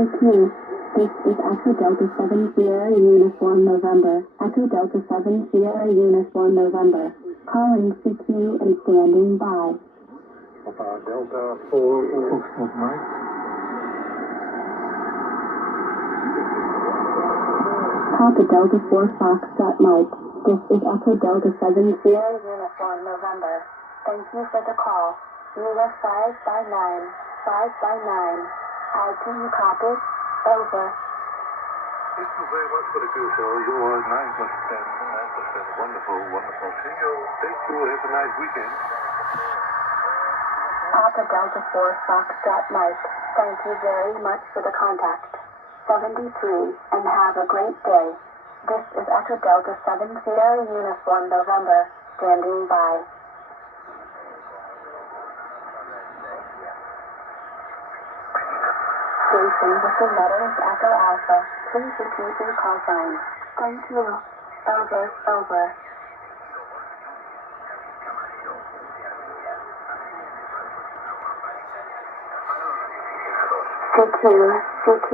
CQ. This is Echo Delta 7 Sierra Uniform November. Echo Delta 7 Sierra Uniform November. Calling CQ and standing by. Papa Delta 4 Foxtrot Mike. Papa Delta 4 Foxtrot Mike. This is Echo Delta 7 Sierra Uniform November. Thank you for the call. You are 5 by 9. 5 by 9. How do you copy? Over. Thank you very much for the call. You are 9 plus 10. 9 plus 10. Wonderful, wonderful. See you. Thank you. Have a nice weekend. Papa Delta 4 Foxtrot Mike. Thank you very much for the contact. 73, and have a great day. This is Echo Delta 7 Sierra Uniform November, standing by. Station with the letters Echo Alpha. Please repeat your call sign. Thank you. Over, over. CQ, CQ,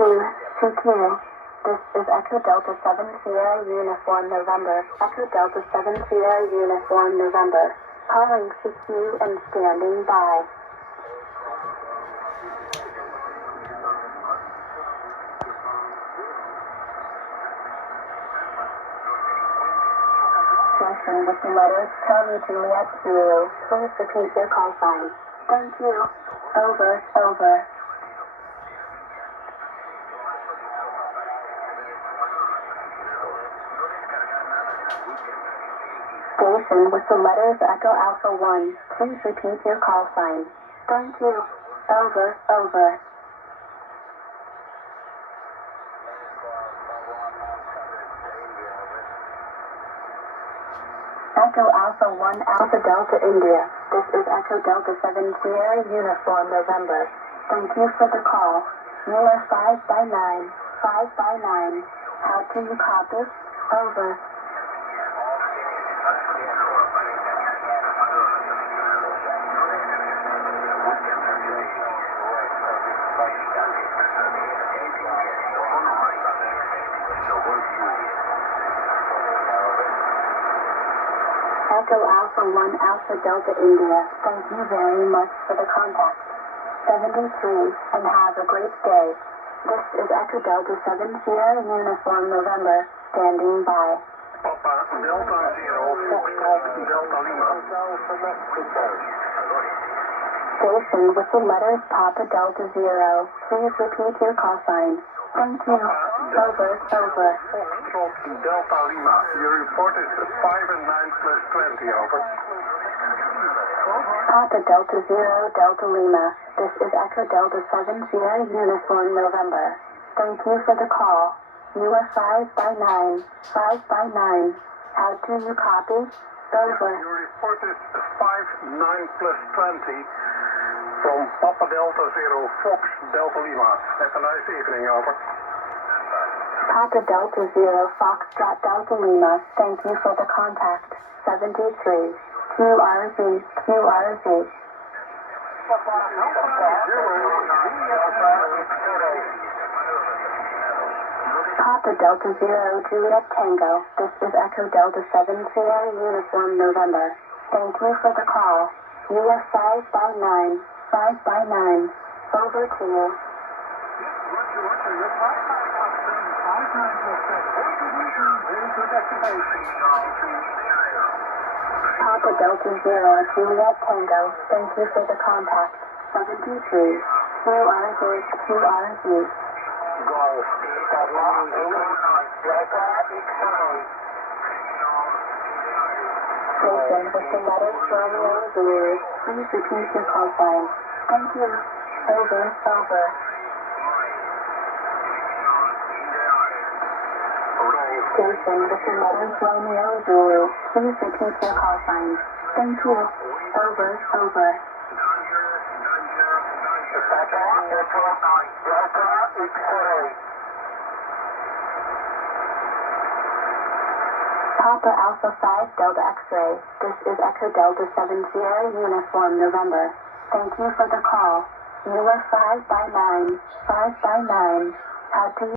CQ. This is Echo Delta 7 Sierra Uniform November. Echo Delta 7 Sierra Uniform November. Calling CQ and standing by. Session with the letters Charlie Juliet Zulu. Please repeat your call sign. Thank you. Over, over. Station with the letters Echo Alpha 1. Please repeat your call sign. Thank you. Over, over. Echo Alpha 1 Alpha Delta India. This is Echo Delta 7 Sierra Uniform November. Thank you for the call. You are 5 by 9. 5 by 9. How do you copy? Over. Echo Alpha 1 Alpha Delta India. Thank you very much for the contact. 73, and have a great day. This is Echo Delta 7 Sierra Uniform November, standing by. Papa Delta 0 Foxtrot Delta Lima. Station with the letters Papa Delta 0. Please repeat your call sign. Thank you. Over, over. Foxtrot Delta Lima. Your report is 5 and 9 plus 20, over. Papa Delta 0 Delta Lima. This is Echo Delta 7 Sierra Uniform November. Thank you for the call. You are 5 by 9. 5 by 9. How do you copy? Over. Your report is 5, 9 plus 20 from Papa Delta 0 Fox Delta Lima. Have a nice evening, over. Papa Delta 0 Foxtrot Delta Lima. Thank you for the contact. 73. QRZ, QRZ. Papa Delta 0 Juliet Tango. This is Echo Delta 7 Sierra Uniform November. Thank you for the call. You are 5 by 9. 5 by 9. Over to you. Papa Delta 0 Juliet Tango. Thank you for the contact. 73. QRZ, QRZ. Station with the letters Romeo Zulu. Please repeat your call sign. Thank you. Over, over. Station with the letters Romeo Zulu. Please repeat your call sign. Thank you. Over, over. Papa Alpha 5 Delta X-Ray. This is Echo Delta 7 Sierra Uniform November. Thank you for the call. You were 5 by 9, 5 by 9. Had to